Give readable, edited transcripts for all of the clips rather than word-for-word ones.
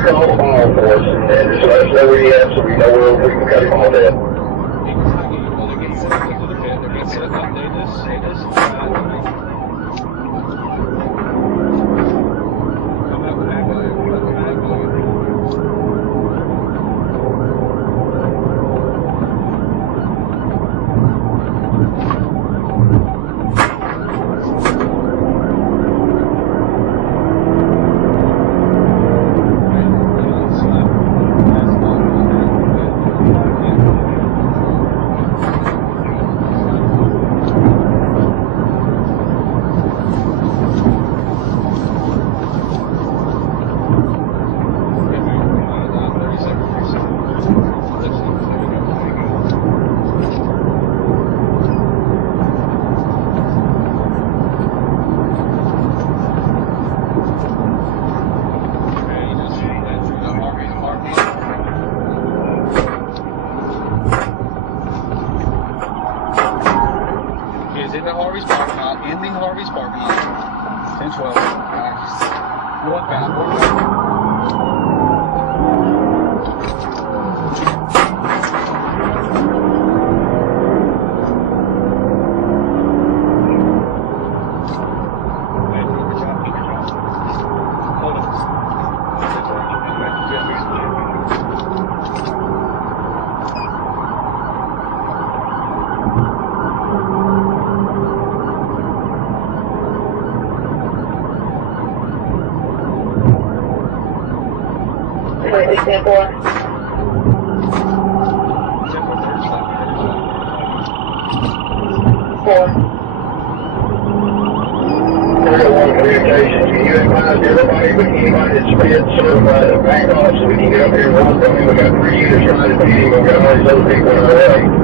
you call the ball for us and just let us know where he is so we know where we can cut him all dead. Communications, can you advise everybody, but anybody that's been certified to back off so we can get up here and walk from him? We got 3 units trying to beat him, we've got all these other people in our way.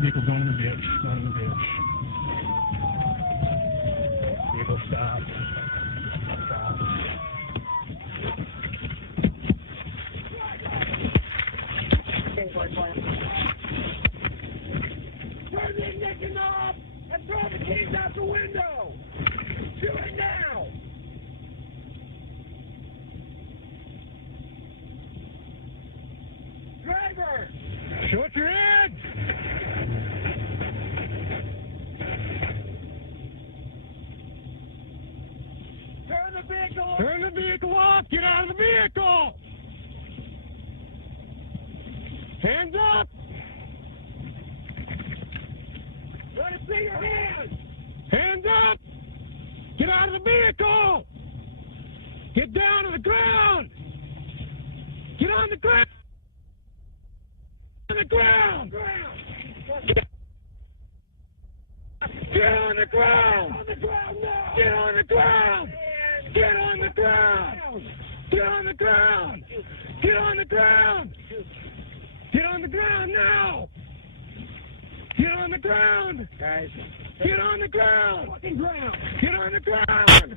Vehicle going in the ditch. Going in the ditch. Vehicle stop. Stop. Turn the ignition off and throw the keys out the window! Do it now! Driver! Shut your head! Turn the vehicle! Turn the vehicle off! Get out of the vehicle! Hands up! Let us see your hands! Hands up! Get out of the vehicle! Get down to the ground! Get on the ground! On the ground! Get on the ground! On the ground now! Get on the ground! Get on the ground! Get on the ground! Get on the ground! Get on the ground now! Get on the ground! Guys, Get on the ground! fucking ground! Get on the ground!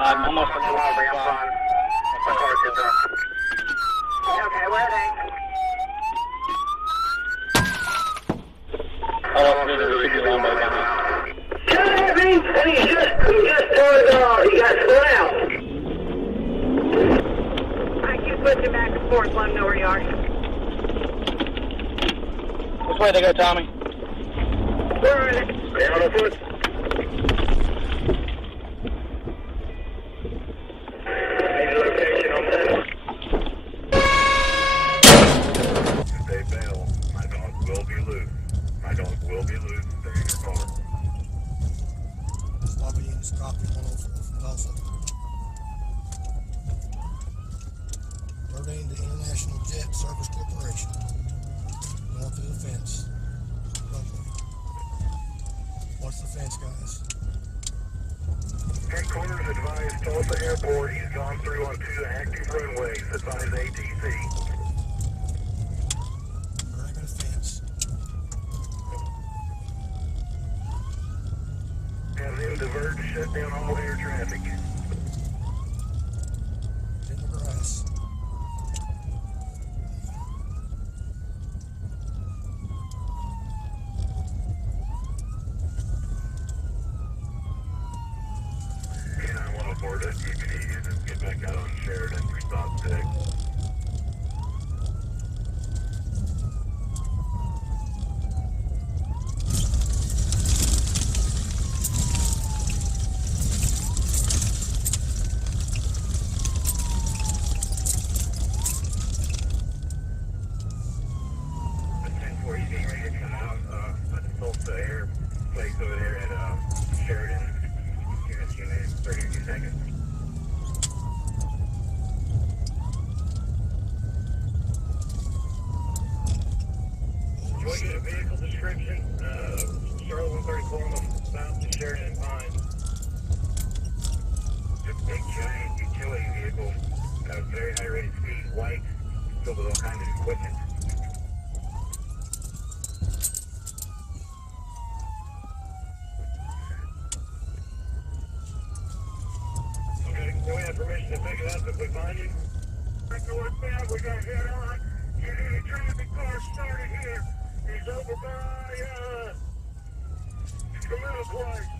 I'm almost at the lobby, I'm fine. Okay, where are they? I don't need to should be long by now. He got slammed. Alright, keep pushing back and forth, let them know where you are. Which way they go, Tommy? Where are they? Stay on the foot. Need location on that. If they fail, my dogs will be loose. My dogs will be loose. Stay in your car. Lobby in Scotty 104 from Tulsa. Alerting the International Jet Service Corporation. Going through the fence. Runway. Watch the fence, guys. Headquarters advised Tulsa Airport. He's gone through on 2 active runways. Advise ATC. Dragging a fence. Have them divert to shut down all air traffic. In the grass. And I want to board that DVD and get back out on Sheridan for stop 6. The 10-4, he's getting ready to come out at the Tulsa Air place over there at Sheridan. Give us a few minutes, 32 seconds. You want to get a vehicle description? Charlotte 134 on the south to Sheridan Pines. Just a big giant utility vehicle, very high rated speed, white, filled with all kinds of equipment. Okay, do we have permission to pick it up if we find you? Northbound, we got head on. You need a traffic car started here. He's over by, the middle place.